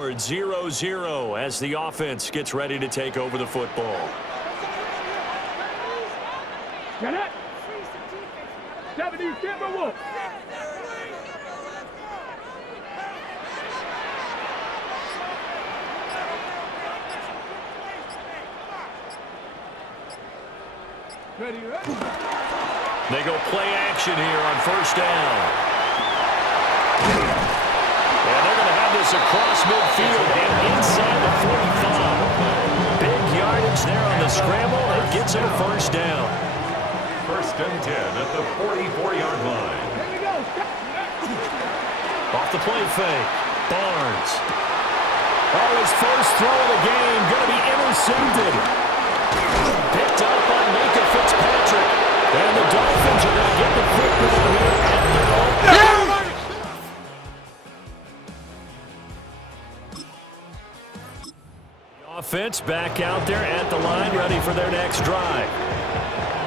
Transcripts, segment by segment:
0-0 as the offense gets ready to take over the football. Get it! 70 Timberwolves! They go play action here on first down. And they're going to have this across midfield and inside the 45. Big yardage there on the scramble. It gets them first down. First and 10 at the 44-yard line. Off the play fake. Barnes. Oh, his first throw of the game going to be intercepted. Picked up by Micah Fitzpatrick. And the Dolphins are going to get the football here at their own. The offense back out there at the line, ready for their next drive.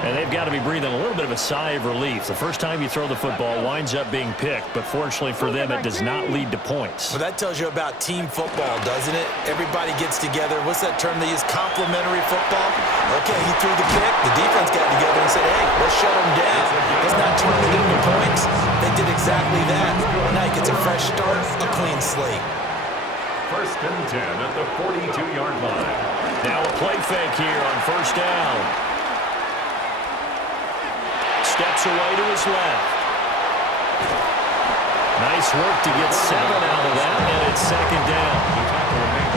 And they've got to be breathing a little bit of a sigh of relief. The first time you throw the football winds up being picked, but fortunately for them, it does not lead to points. Well, that tells you about team football, doesn't it? Everybody gets together. What's that term they use? Complementary football? Okay, he threw the pick. The defense got together and said, hey, let's shut him down. Let's not turn it into points. They did exactly that. Now he gets a fresh start, a clean slate. First and 10 at the 42-yard line. Now a play fake here on first down. Steps away to his left. Nice work to get 7 out of that, and it's second down.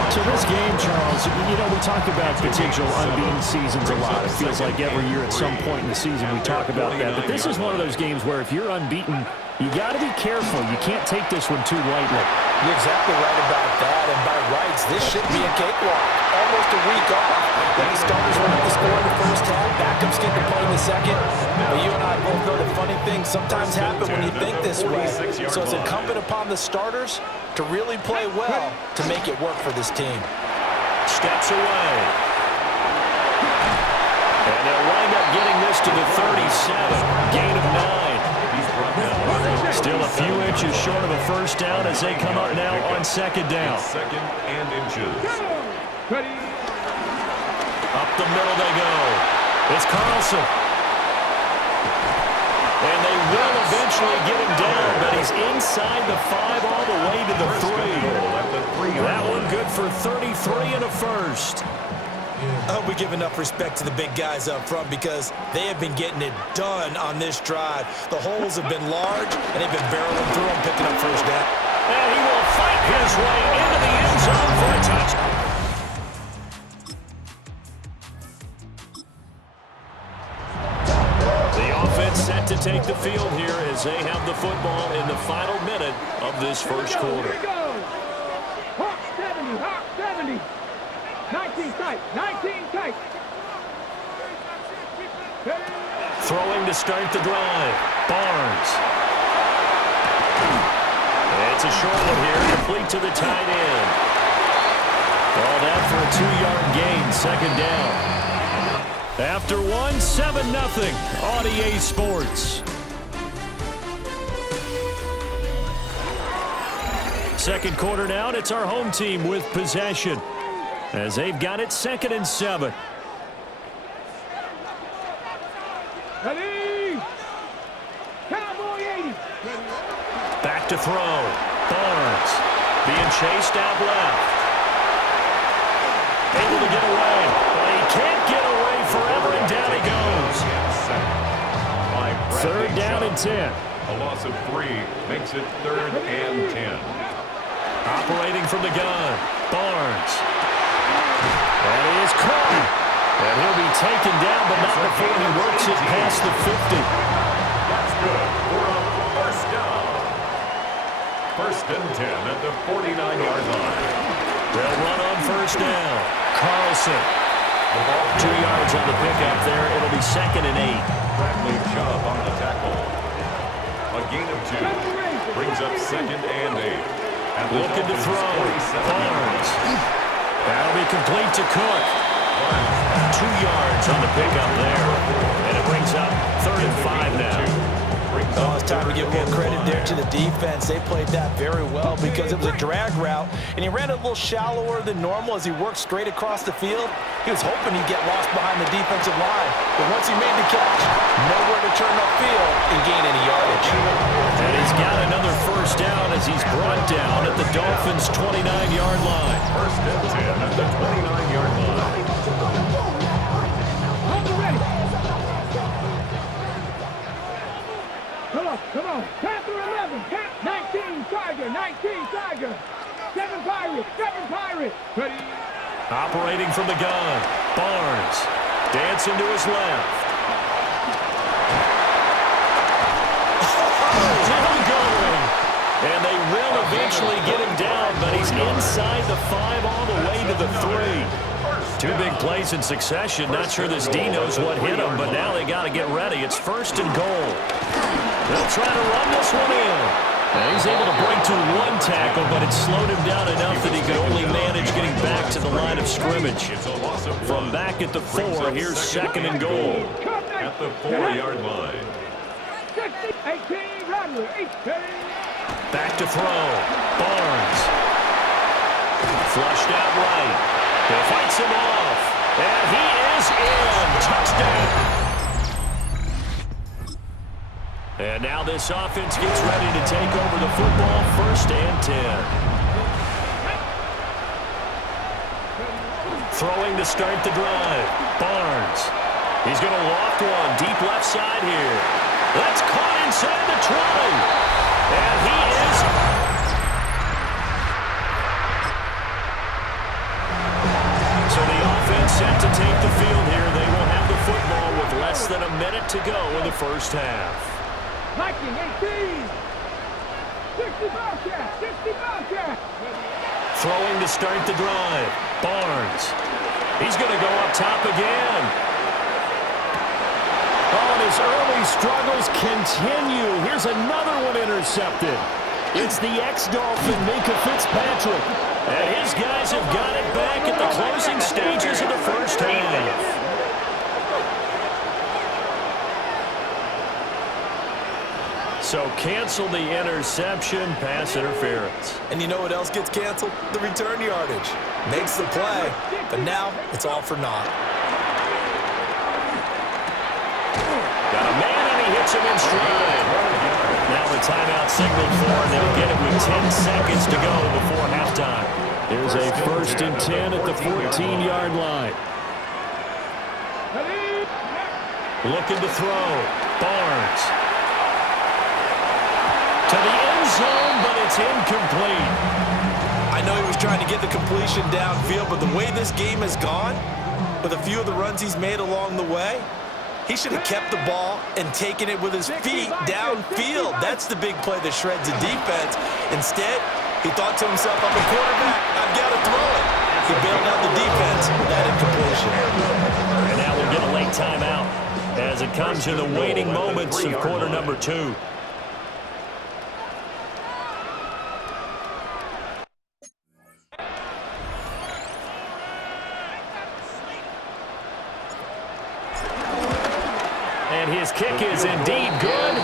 So this game, Charles, you know, we talk about potential unbeaten seasons a lot. It feels like every year at some point in the season we talk about that. But this is one of those games where if you're unbeaten, you got to be careful. You can't take this one too lightly. You're exactly right about that, and by rights, this should be a cakewalk. Almost a week off. Then the starters went up the score in the first half, backups get to play in the second. But you and I both know the funny things sometimes happen when you think this way. So it's incumbent upon the starters to really play well to make it work for this team. Steps away. And they'll wind up getting this to the 37. Gain of 9. Still a few inches short of a first down as they come up now on second down. Second and inches. Up the middle they go. It's Carlson. And they will eventually get him down, but he's inside the 5 all the way to the 3. That one good for 33 and a first. I hope we give enough respect to the big guys up front because they have been getting it done on this drive. The holes have been large, and they've been barreling through them, picking up first down. And he will fight his way into the end zone for a touchdown. The offense set to take the field here as they have the football in the final minute of this first quarter. Here we go. Hawk 70, Hawk 70. 19 tight, 19 tight. Throwing to start the drive. Barnes. It's a short one here, complete to the tight end. All that for a 2-yard gain, second down. After one, 7-0, on EA Sports. Second quarter now, and it's our home team with possession as they've got it 2nd and 7. Ready? Cowboy 80. Back to throw. Barnes being chased out left. Able to get away, but he can't get away forever, and down he goes. 3rd down and 10. A loss of 3 makes it 3rd and 10. Operating from the gun. Barnes. And he is caught. And he'll be taken down, but not before he works it past the 50. That's good for a first down. First and 10 at the 49-yard line. They'll run on first down. Carlson. 2 yards on the pickup there. It'll be 2nd and 8. Bradley Chubb on the tackle. A gain of 2 brings up 2nd and 8. Looking to throw. Barnes. That'll be complete to Cook. 2 yards on the pickup there. And it brings up 3rd and 5 now. Oh, it's time to give a little credit there to the defense. They played that very well because it was a drag route, and he ran a little shallower than normal as he worked straight across the field. He was hoping he'd get lost behind the defensive line, but once he made the catch, nowhere to turn upfield and gain any yardage. And he's got another first down as he's brought down at the Dolphins' 29-yard line. First and 10 at the 29-yard line. Come on. Panther 11. 19 Tiger. 19 Tiger. 7 Pirates. Ready. Operating from the gun. Barnes. Dancing to his left. Still going. And they will eventually get him down, but he's inside the 5 all the way to the 3. 2 big plays in succession. Not sure this D knows what hit him, but now they got to get ready. It's first and goal. They'll try to run this one in. And he's able to break to 1 tackle, but it slowed him down enough that he could only manage getting back to the line of scrimmage. From back at the 4, here's second and goal. At the 4-yard line. 18 Rodney. 18. Back to throw. Barnes. Flushed out right. He fights him off. And he is in. Touchdown. And now this offense gets ready to take over the football. First and 10. Throwing to start the drive. Barnes. He's going to loft one. Deep left side here. That's caught inside the 20. And he is... So the offense set to take the field here. They will have the football with less than a minute to go in the first half. Viking 18. 60 Bobcat. 60 Bobcat. Throwing to start the drive. Barnes. He's going to go up top again. Oh, and his early struggles continue. Here's another one intercepted. It's the ex-Dolphin, Minkah Fitzpatrick. And his guys have got it back at the closing stages of the first half. So cancel the interception, pass interference. And you know what else gets canceled? The return yardage. Makes the play, but now it's all for naught. Got a man, and he hits him in stride. Now the timeout signaled for, and they'll get it with 10 seconds to go before halftime. There's a first and 10 at the 14-yard line. Looking to throw. Barnes. To the end zone, but it's incomplete. I know he was trying to get the completion downfield, but the way this game has gone, with a few of the runs he's made along the way, he should have kept the ball and taken it with his feet downfield. That's the big play that shreds the defense. Instead, he thought to himself, I'm a quarterback, I've got to throw it. He bailed out the defense with that incompletion. And now we'll get a late timeout as it comes in the waiting moments of quarter number 2. And his kick is indeed good.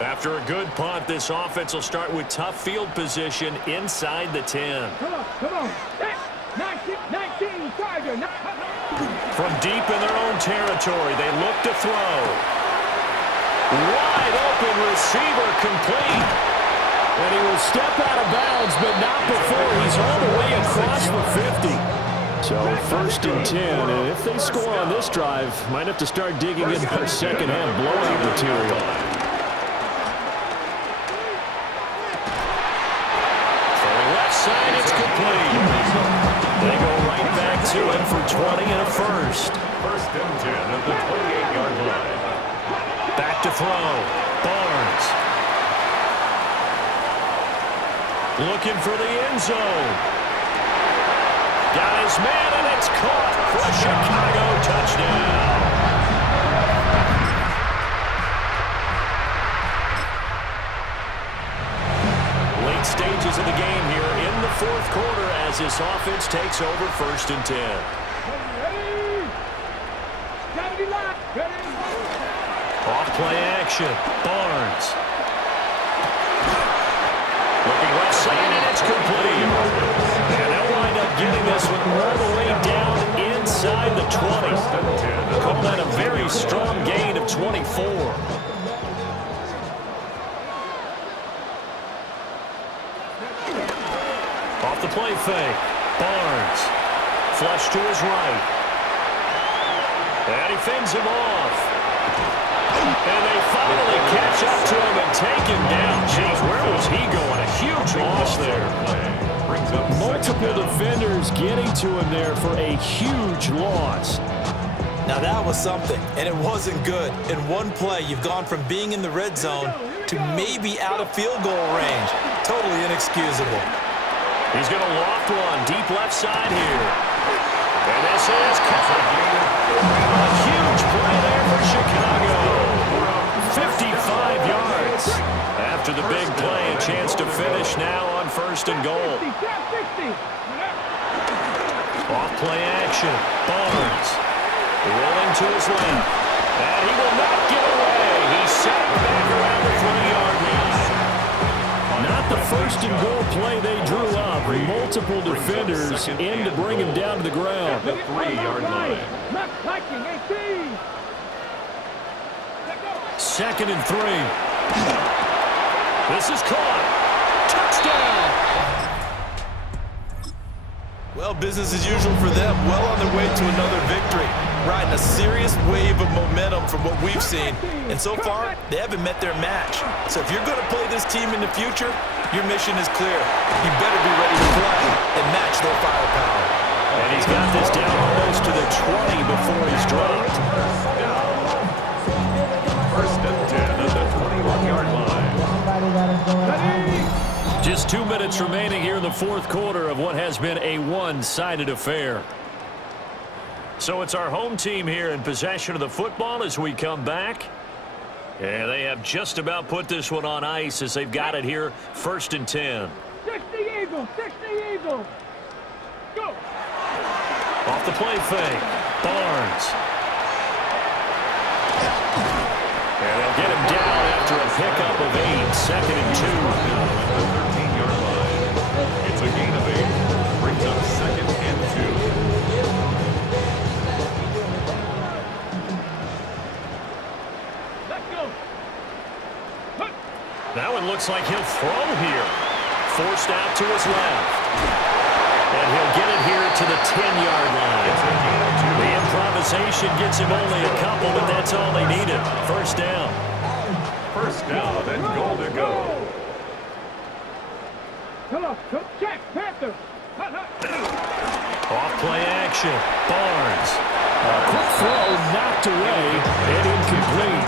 After a good punt, this offense will start with tough field position inside the 10. Come on. 19 Tiger. From deep in their own territory, they look to throw. Wide open receiver complete. And he will step out of bounds, but not before he's all the way across the 50. So first and 10, and if they score on this drive, might have to start digging into their second-half blowout material. Throwing left side, it's complete. They go right back to it for 20 and a first. First and 10 at the 28-yard line. Back to throw. Barnes. Looking for the end zone. Got his man, and it's caught for a Chicago touchdown. Late stages of the game here in the this offense takes over 1st and 10. Ready? 70 line. Ready? Off-play action. Barnes. Looking left side, and it's complete. And they'll wind up getting this one all the way down inside the 20. Call that a very strong gain of 24. Off the play fake. Barnes. Flush to his right. And he fends him off. And they finally catch up to him and take him down. Jeez, where was he going? A huge loss there. Multiple defenders getting to him there for a huge loss. Now that was something, and it wasn't good. In one play, you've gone from being in the red zone to maybe out of field goal range. Totally inexcusable. He's going to loft one deep left side here. And this is caught. A huge play there for Chicago. 55 yards. After the big play, a chance to finish now on 1st and goal. Off play action. Barnes rolling to his left. And he will not get away. He's sacked back around the 20-yard line. Not the 1st and goal play they drew up. Multiple defenders in to bring him down to the ground. The 3-yard line. 2nd and 3. This is caught. Touchdown. Well, business as usual for them. Well on their way to another victory. Riding a serious wave of momentum from what we've seen. And so far, they haven't met their match. So if you're going to play this team in the future, your mission is clear. You better be ready to play and match their firepower. And he's got this down almost to the 20 before he's dropped. 1st and 10 at the 21-yard line. Just 2 minutes remaining here in the 4th quarter of what has been a one-sided affair. So it's our home team here in possession of the football as we come back. And they have just about put this one on ice as they've got it here 1st and 10. 60 Eagles, 60 Eagles. Go. Off the play fake. Barnes. And they'll get him down after a pickup of 8. 2nd and 2. The 13-yard line. It's a gain of 8. Brings up 2nd and 2. That one looks like he'll throw here. Forced out to his left. And he'll get it here to the 10-yard line. The improvisation gets him only a couple, but that's all they needed. 1st down. 1st down and goal to go. Come on, check, Panther. Off play action. Barnes. A quick throw knocked away and incomplete.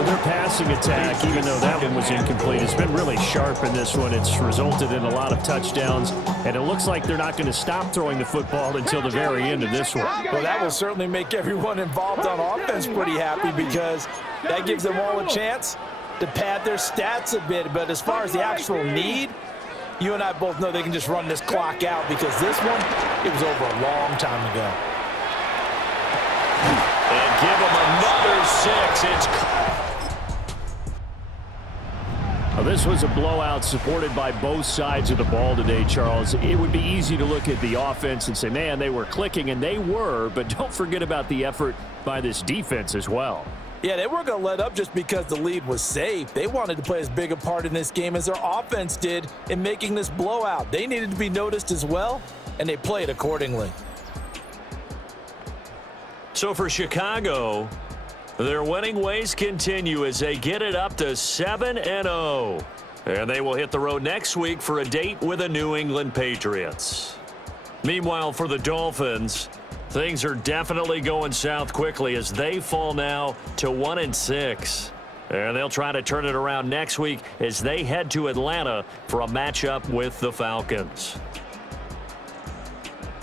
Their passing attack, even though that one was incomplete, has been really sharp in this one. It's resulted in a lot of touchdowns, and it looks like they're not going to stop throwing the football until the very end of this one. Well, that will certainly make everyone involved on offense pretty happy because that gives them all a chance to pad their stats a bit. But as far as the actual need, you and I both know they can just run this clock out because this one, it was over a long time ago. And give them another 6. It's this was a blowout supported by both sides of the ball today, Charles. It would be easy to look at the offense and say, man, they were clicking, and they were, but don't forget about the effort by this defense as well. Yeah, they weren't going to let up just because the lead was safe. They wanted to play as big a part in this game as their offense did in making this blowout. They needed to be noticed as well, and they played accordingly. So for Chicago, their winning ways continue as they get it up to 7-0. And they will hit the road next week for a date with the New England Patriots. Meanwhile, for the Dolphins, things are definitely going south quickly as they fall now to 1-6. And they'll try to turn it around next week as they head to Atlanta for a matchup with the Falcons.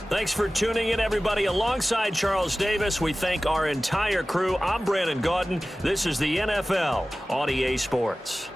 Thanks for tuning in, everybody. Alongside Charles Davis, we thank our entire crew. I'm Brandon Gaudin. This is the NFL on EA Sports.